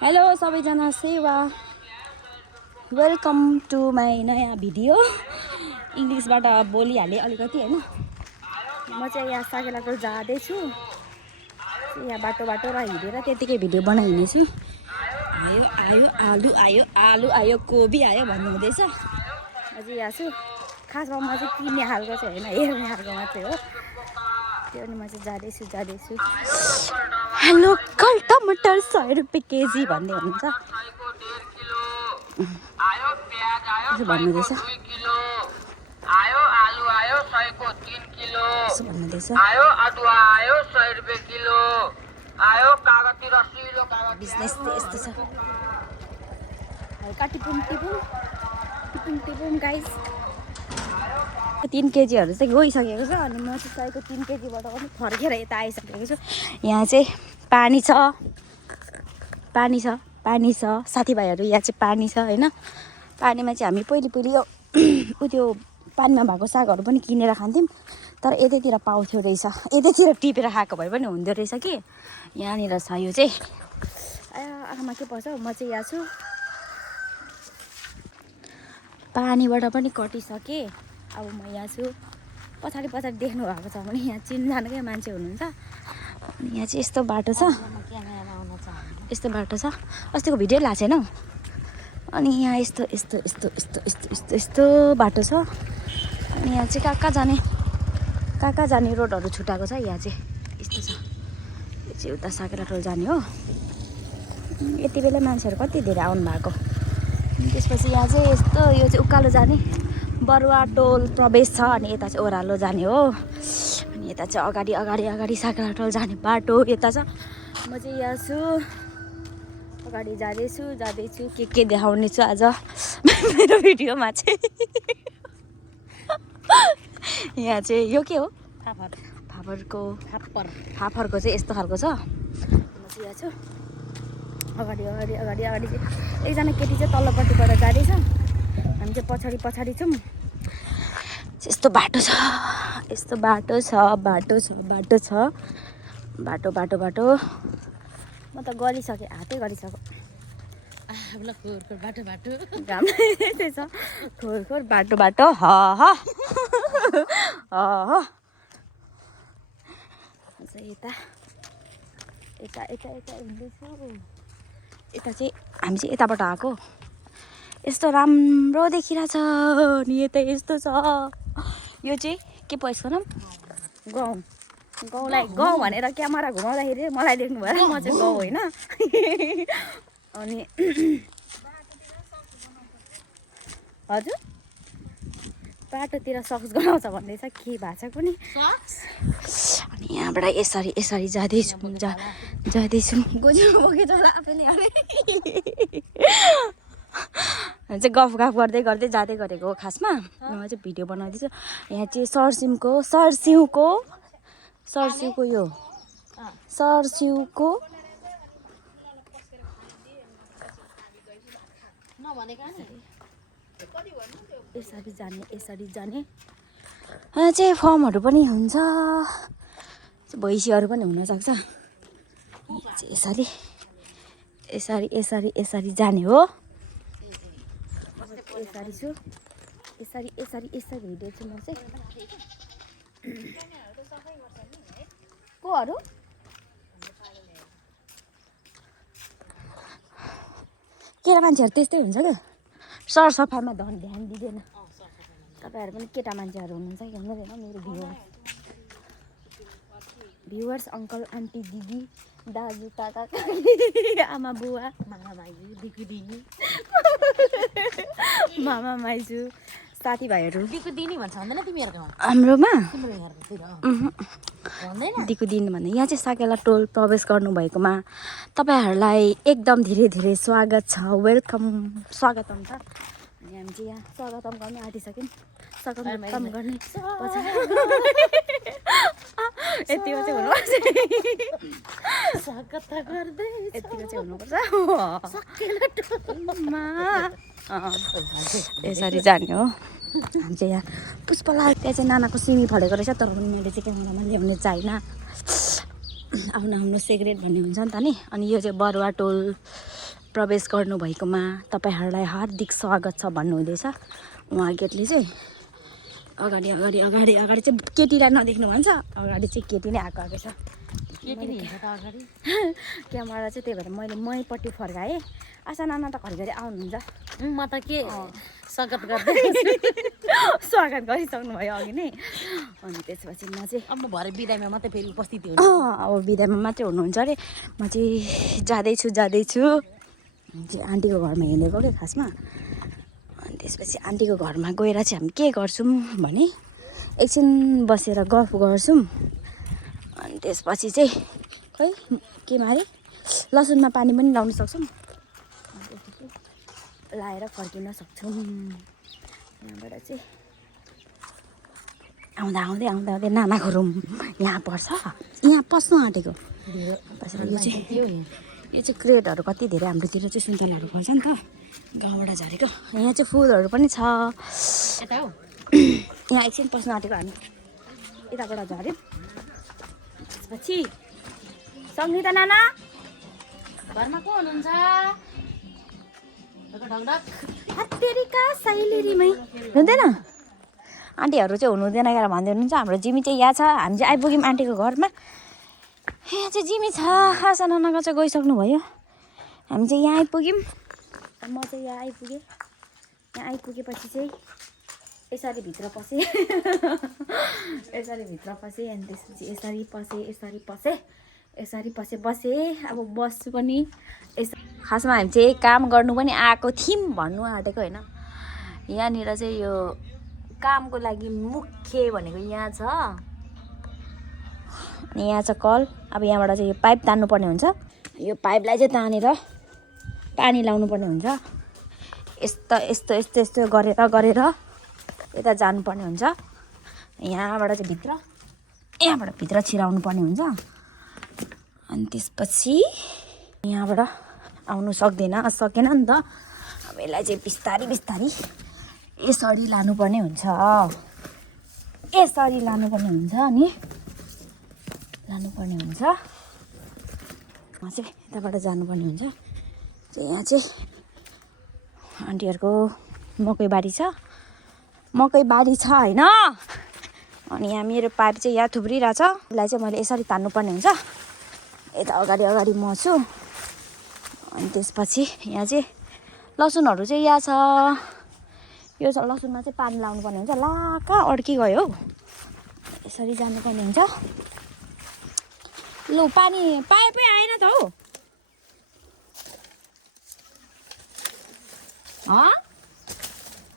Hello सबैजना सेवा welcome to my नयाँ भिडियो इङ्ग्लिसबाट बोलिहालेँ अलिकति होइन म चाहिँ यहाँ साकेलाटोल जाँदैछु यहाँ बाटो र हिँडेर त्यतिकै भिडियो बनाइहिँडेछु आयो आयो आलु आयो कोबी आयो भन्नु हुँदैछ अझै यहाँ छु खासमा म चाहिँ किन्ने खालको चाहिँ होइन हेर्ने खालको मात्रै हो त्यो अनि म चाहिँ जाँदैछु लोकल टमाटर 100 रुपियाँ केजी भन्ने हुन्छ भन्नुहुँदैछ आयो आलु आयो 100 को 3 किलो भन्नुहुँदैछ आयो अदुवा आयो 100 रुपियाँ किलो आयो कागती रसिलो कागती बिजनेस चाहिँ यस्तो छ हल्का टिपुम गाइस 3 केजीहरू चाहिँ गइसकेको छ अनि म चाहिँ 100 को 3 केजीबाट पनि फर्केर यता आइसकेको छु यहाँ चाहिँ पानी छ साथीभाइहरू यहाँ चाहिँ पानी छ होइन पानीमा चाहिँ हामी पहिले यो त्यो पानीमा भएको सागहरू पनि किनेर खान्थ्यौँ तर यतैतिर पाउँथ्यो रहेछ यतैतिर टिपेर खाएको भए पनि हुँदो रहेछ कि यहाँनिर छ यो चाहिँ आँखामा के पर्छ म चाहिँ यहाँ छु पानीबाट पनि कटिसकेँ अब म यहाँ छु पछाडि देख्नु भएको छ भने यहाँ चिनजानकै मान्छे हुनुहुन्छ अनि यहाँ चाहिँ यस्तो बाटो छ अस्तिको भिडियो लाएको छैन अनि यहाँ यस्तो बाटो छ अनि यहाँ चाहिँ कहाँ जाने रोडहरू छुट्याएको छ यहाँ चाहिँ यस्तो छ यो चाहिँ उता साकेलाटोल जाने हो यति बेला मान्छेहरू कति धेरै आउनु भएको त्यसपछि यहाँ चाहिँ यस्तो यो चाहिँ उकालो जाने बरुवा टोल प्रवेश छ अनि यता चाहिँ ओह्रालो जाने हो अनि यता चाहिँ अगाडि साकेलाटोल जाने बाटो यता छ म चाहिँ यहाँ छु अगाडि जाँदैछु के देखाउने छु आज मेरो भिडियोमा चाहिँ यहाँ चाहिँ यो के हो फापरको चाहिँ यस्तो खालको छ म चाहिँ यहाँ छु अगाडि चाहिँ एकजना केटी चाहिँ तल्लोपट्टिबाट जाँदैछ हामी चाहिँ पछाडि छौँ यस्तो बाटो छ म त गरिसकेँ हातै गरिसक्यो घाम त्यही छ खोर बाटो यता हिँड्दैछु यता चाहिँ हामी चाहिँ यताबाट आएको यस्तो राम्रो देखिरहेछ नि यता यस्तो छ यो चाहिँ के पो यसको नाम गाउँ भनेर क्यामेरा घुमाउँदाखेरि मलाई देख्नु भएर म चाहिँ गाउँ होइन अनि हजुर बाटोतिर सक्स गराउँछ भन्दैछ के भएको छ कुनै अनि यहाँबाट यसरी जाँदैछु गोजु बोकेछ होला आफैले चाहिँ गफ गर्दै जाँदै गरेको हो खासमा म चाहिँ भिडियो बनाउँदैछु यहाँ चाहिँ सरसिउको यो सरसिउको यसरी जाने यहाँ चाहिँ फर्महरू पनि हुन्छ भैँसीहरू पनि हुनसक्छ यसरी जाने हो यसरी हिँडेछु म चाहिँ कोहरू केटा मान्छेहरू त्यस्तै हुन्छ त सरसफाइमा ध्यान दिँदैन तपाईँहरू पनि केटा मान्छेहरू हुनुहुन्छ कि हुँदैन मेरो भ्युवर्स अङ्कल आन्टी दिदी दाजु काका आमा बुवा मामा माइजू साथीभाइहरू हाम्रोमा दिकु दिन भन्ने यहाँ चाहिँ साकेलाटोल प्रवेश गर्नुभएकोमा तपाईँहरूलाई एकदम धेरै स्वागत छ स्वागतम छ अनि हामी चाहिँ यहाँ स्वागतम गर्न आँटिसक्यौँ स्वागतम गर्ने यतिको चाहिँ हुनुपर्छ यसरी जाने हो हामी चाहिँ यहाँ पुष्पला त्यहाँ चाहिँ नानाको सिमी फलेको रहेछ तर पनि मैले चाहिँ क्यामेरामा ल्याउने चाहिँ होइन आउनु सिगरेट भन्ने हुन्छ नि त नि। अनि यो चाहिँ बरुवा टोल प्रवेश गर्नुभएकोमा तपाईँहरूलाई हार्दिक स्वागत छ भन्नुहुँदैछ उहाँ गेटले चाहिँ। अगाडि अगाडि अगाडि अगाडि चाहिँ केटीलाई नदेख्नु भन्छ, अगाडि चाहिँ केटी नै आएको आएको छ। क्यामेरा चाहिँ त्यही भएर मैपट्टि फर्काएँ। आशा नाना त घरिघरि आउनुहुन्छ। म त के स्वागत गर्दै स्वागत गरिसक्नु भयो अघि नै। अनि त्यसपछि म चाहिँ अब भरे बिदामा मात्रै फेरि उपस्थित हुनु। अब बिदामा मात्रै हुनुहुन्छ अरे। म चाहिँ जाँदैछु आन्टीको घरमा हिँडेको क्या खासमा। अनि त्यसपछि आन्टीको घरमा गएर चाहिँ हामी के गर्छौँ भने एकछिन बसेर गफ गर्छौँ। अनि त्यसपछि चाहिँ खै के मारे लसुनमा पानी पनि लाउन सक्छौँ, लाएर फर्किन सक्छौँ। यहाँबाट चाहिँ आउँदै नानाको रुम यहाँ पर्छ। यहाँ पस्नु आँटेको बसेर यो चाहिँ क्रेटहरू कति धेरै हाम्रोतिर चाहिँ सुन्तलाहरू फल्छ नि त गाउँबाट झरेको। यहाँ चाहिँ फुलहरू पनि छ। यहाँ एकछिन पस्नु आँटेको हामी, यताबाट झऱ्यौँ। त्यसपछि सङ्गीता नाना घरमा को हुनुहुन्छ? हत्तेरिका साइलेरीमै हुँदैन। आन्टीहरू चाहिँ हुनुहुँदैन क्या भन्दै हुनुहुन्छ। हाम्रो जिमी चाहिँ यहाँ छ। हामी चाहिँ आइपुग्यौँ आन्टीको घरमा। यहाँ चाहिँ जिमी छ। आशा नानाको चाहिँ गइसक्नु भयो। हामी चाहिँ यहाँ आइपुग्यौँ। म चाहिँ यहाँ आइपुगेँ। यहाँ आइपुगेपछि चाहिँ यसरी भित्र पसेँ। यसरी भित्र पसेँ। अनि त्यसपछि यसरी पसेँ बसेँ। अब बस्छु पनि। खासमा हामी चाहिँ काम गर्नु पनि आएको थियौँ भन्नु आँटेको होइन। यहाँनिर चाहिँ यो कामको लागि मुख्य भनेको यहाँ छ। अनि यहाँ छ कल। अब यहाँबाट चाहिँ यो पाइप तान्नुपर्ने हुन्छ। यो पाइपलाई चाहिँ तानेर पानी लाउनु पर्ने हुन्छ। यस्तो गरेर यता जानुपर्ने हुन्छ। यहाँबाट चाहिँ यहाँबाट भित्र छिराउनु पर्ने हुन्छ। अनि त्यसपछि यहाँबाट आउनु सकेन नि त। अब यसलाई चाहिँ बिस्तारी यसरी लानुपर्ने हुन्छ। अनि लानुपर्ने हुन्छ। म चाहिँ यताबाट जानुपर्ने हुन्छ। यहाँ चाहिँ आन्टीहरूको मकै बारी छ होइन। अनि यहाँ मेरो पाइप चाहिँ यहाँ थुप्रिरहेछ। यसलाई चाहिँ मैले यसरी तान्नुपर्ने हुन्छ। यता अगाडि म छु। अनि त्यसपछि यहाँ चाहिँ लसुनहरू चाहिँ यहाँ छ। यो लसुनमा चाहिँ पानी लाउनु पर्ने हुन्छ। ला कहाँ अड्किगयो हौ। यसरी जानुपर्ने हुन्छ। लु पानी पाइपै आएन त हौ।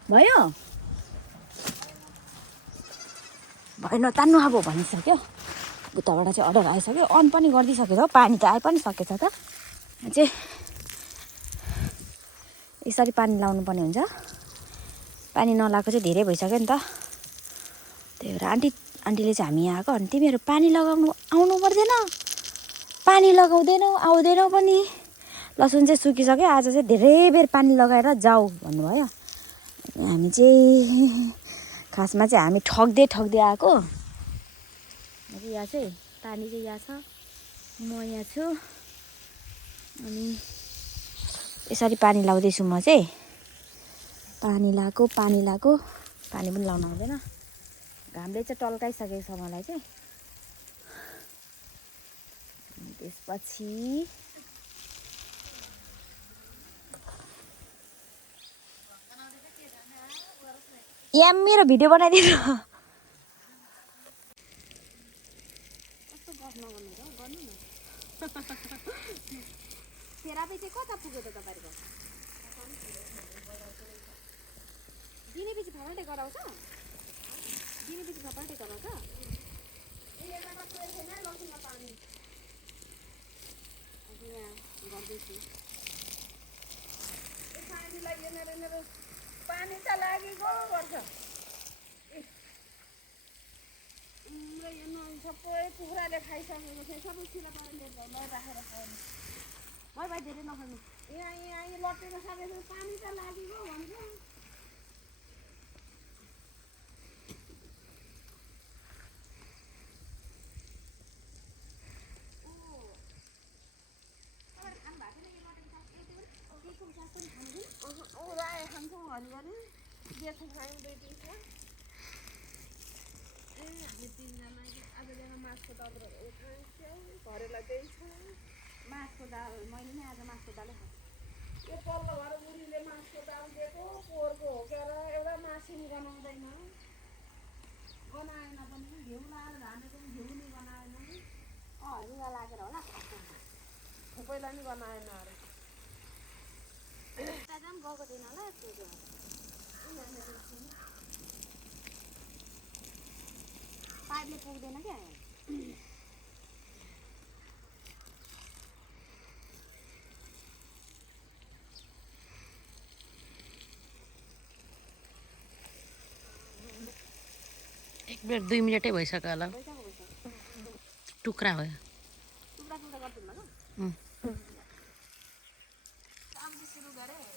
भयो भएन तान्नु अब भनिसक्यो। उताबाट चाहिँ अर्डर आइसक्यो। अन पनि गरिदिइसक्यो त। पानी त आइ पनि सकेछ त। चाहिँ यसरी पानी लाउनु पर्ने हुन्छ। पानी नलाएको चाहिँ धेरै भइसक्यो नि त। त्यही भएर आन्टीले चाहिँ हामी यहाँ आएको। अनि तिमीहरू पानी लगाउनु आउनु पर्दैन, पानी आउँदैनौ पनि। लसुन चाहिँ सुकिसक्यो। आज चाहिँ धेरै बेर पानी लगाएर जाऊ भन्नुभयो। हामी चाहिँ खासमा चाहिँ हामी ठग्दै आएको। यहाँ चाहिँ पानी चाहिँ यहाँ छ, म यहाँ छु। अनि यसरी पानी लाउँदैछु म चाहिँ। पानी लगाएको पानी पनि लाउनु आउँदैन। घामले चाहिँ टल्काइसकेको छ मलाई चाहिँ। त्यसपछि यहाँ मेरो भिडियो बनाइदिनु। थेरापी चाहिँ कता पुग्यो त तपाईँको? दिनेपछि फटाटे गराउँछ? गर्दैछु। पानी त लागेको गर्छ। सबै कुखुराले खाइसकेको छ। सबै सिला पारेर राखेर खायो। भाइ धेरै नखानु। यहाँ लटेर खाँदैछ। पानी त लागेको भन्छ। मासको दाल मैले नि आज मासको दालै खाएँ। यो पल्लो घर बुढीले मासको दाल दिएको पोहोरको हो क्या र एउटा मासिन गनाउँदैन गनाएन पनि घिउ लाएर झानेको पनि घिउ नि गनाएन रुगा लागेर होला पहिला नि गनाएन अरे दादा पनि गएको थिएन होला यस्तो पाइपले पुग्दैन क्या एक मिनट 2 मिनटै भइसक्यो होला टुक्रा भयो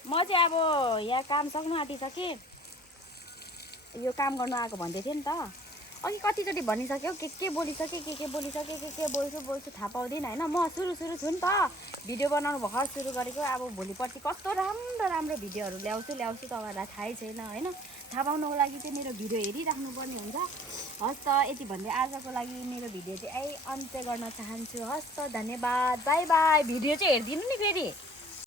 म चाहिँ अब यहाँ काम सक्नु आँटिसकेँ यो काम गर्नु आएको भन्दै थिएँ नि त अघि कतिचोटि भनिसक्यो के बोलिसकेँ के बोलिसकेँ के बोल्छु थाहा पाउँदिनँ होइन म सुरु छु नि त भिडियो बनाउनु भर्खर सुरु गरेको अब भोलिपर्सि कस्तो राम्रो भिडियोहरू ल्याउँछु तपाईँहरूलाई थाहै छैन होइन थाहा पाउनुको लागि चाहिँ मेरो भिडियो हेरिराख्नुपर्ने हुन्छ हस् त यति भन्दै आजको लागि मेरो भिडियो चाहिँ अन्त्य गर्न चाहन्छु हस् त धन्यवाद बाई बाई भिडियो चाहिँ हेरिदिनु नि फेरि